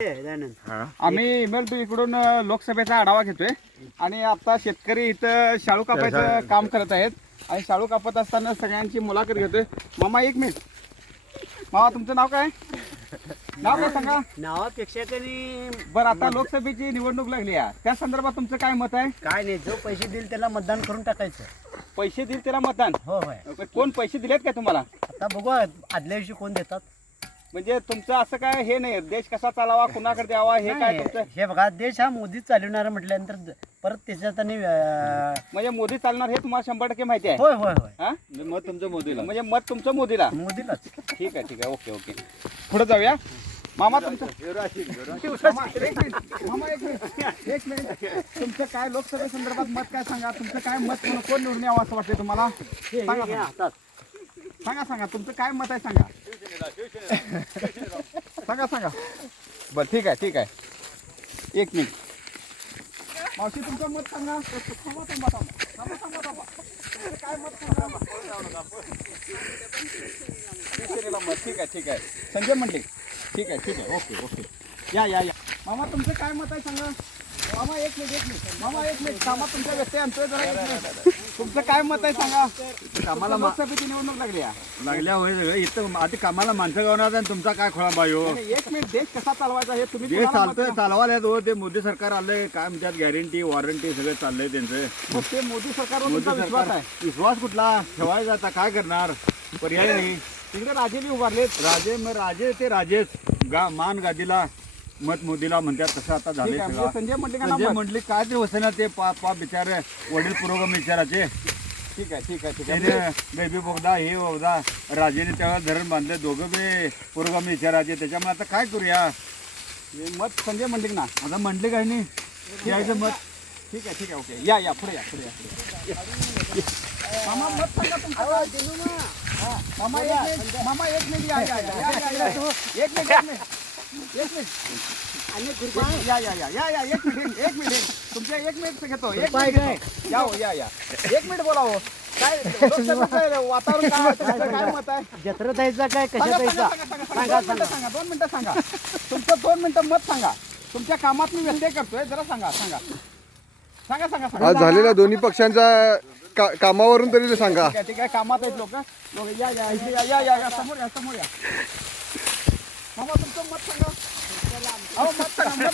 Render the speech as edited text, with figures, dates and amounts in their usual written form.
आम्ही MLB इकडून लोकसभेचा आढावा घेतोय आणि आता शेतकरी इथं शाळू कापायचं काम करत आहेत आणि शाळू कापत असताना सगळ्यांची मुलाखत घेतोय. मामा एक मिनिट, मामा तुमचं नाव काय? नाव काय सांगा. नावापेक्षा त्यांनी बरं, आता लोकसभेची निवडणूक लागली आहे, त्या संदर्भात तुमचं काय मत आहे? काय नाही, जो पैसे देईल त्याला मतदान करून टाकायचं. पैसे दिले त्याला मतदान? हो होय. कोण पैसे दिलेत का तुम्हाला? आता बघू आदल्या दिवशी कोण देतात. म्हणजे तुमचं असं काय हे नाही, देश कसा चालावा, कुणाकडे द्यावा, हे काय नाही, तुमचं? हे बघा, देश हा मोदी चालवणार म्हटल्यानंतर परत त्याच्यात आणि म्हणजे मोदी चालणार हे तुम्हाला 100% माहिती आहे? होय होय होय. हा, मत तुमचं मोदीला. म्हणजे मत तुमचं मोदीला. मोदीलाच. ठीक आहे ठीक आहे, ओके ओके. पुढे जाऊया. मामा तुमचं मामा, एक मिनिट. तुमचं काय लोकसभे संदर्भात मत काय सांगा. तुमचं काय मत, कोण निवडून यावं असं वाटतंय तुम्हाला? सांगा तुमचं काय मत आहे सांगा. सांगा. बरं ठीक आहे. एक मिनिट. मावशी तुमचं मत सांगा. थांबा. काय मत सांगा. शिवसेनेला मत. ठीक आहे. संजय मंडलिक. ठीक आहे. ओके. या. मामा तुमचं काय मत आहे सांगा. मामा एक मिनिट. मामा तुमच्या व्यक्ती आणतोय जरा. एक मिनिट. तुमचं काय मत आहे सांगा. कामाला लोकसभेची निवडणूक लागल्या होय. इथं आधी कामाला माणसं गावणार आणि तुमचा काय खोळा बायो. एक मिनिट. देश कसा चालवायचा हे तुम्ही जे चालतंय चालवायला हो. ते मोदी सरकार आलंय, काय म्हणतात गॅरंटी वॉरंटी सगळं चाललंय त्यांचं. मग ते मोदी सरकारवर मोदी तुमचा विश्वास सरकार आहे? विश्वास कुठला ठेवायचा, आता काय करणार, पर्याय नाही. तिकडे राजे बी उभारलेत. राजे ते राजेच मान गादीला मत मोदीला म्हणतात. तसं आता झालंय ठीक आहे, सगळं. म्हणजे संजय मंडलिक यांना म्हणजे मत. म्हटली काय तरी वसना ते पाप बिचारे वडील पुरोगामी विचाराचे. ठीक आहे. त्याने बेबी बोगदा हे बोगदा राजेने त्यावेळेला धरण बांधले, दोघं बी पुरोगामी विचाराचे. त्याच्यामुळे आता काय करूया. हे मत संजय मंडलिक ना. आता म्हटले काय नाही यायचं मत. ठीक आहे. ओके. या पुढे या. मामा मत सांगा तुमचं. मामा एक मिनिट. या. एक मिनिट. या. एक मिनिट. तुमच्या 1 मिनिट घेतो. एक मिनिट या. 1 मिनिट बोला हो. काय लोकसभेचं वातावरण काय आहे? तुमचं काय मत आहे? जत्रा द्यायचा काय कशा द्यायचा सांगा. 2 मिनिटं सांगा. तुमचं 2 मिनिटं मत सांगा. तुमच्या कामात मी व्यत्यय करतोय, जरा सांगा. आज झालेल्या दोन्ही पक्षांचा कामावरून तरी सांगा. ठीक आहे. कामात आहेत लोक. या समोर या. मामा तुमचं मत सांगा. मत सांगा.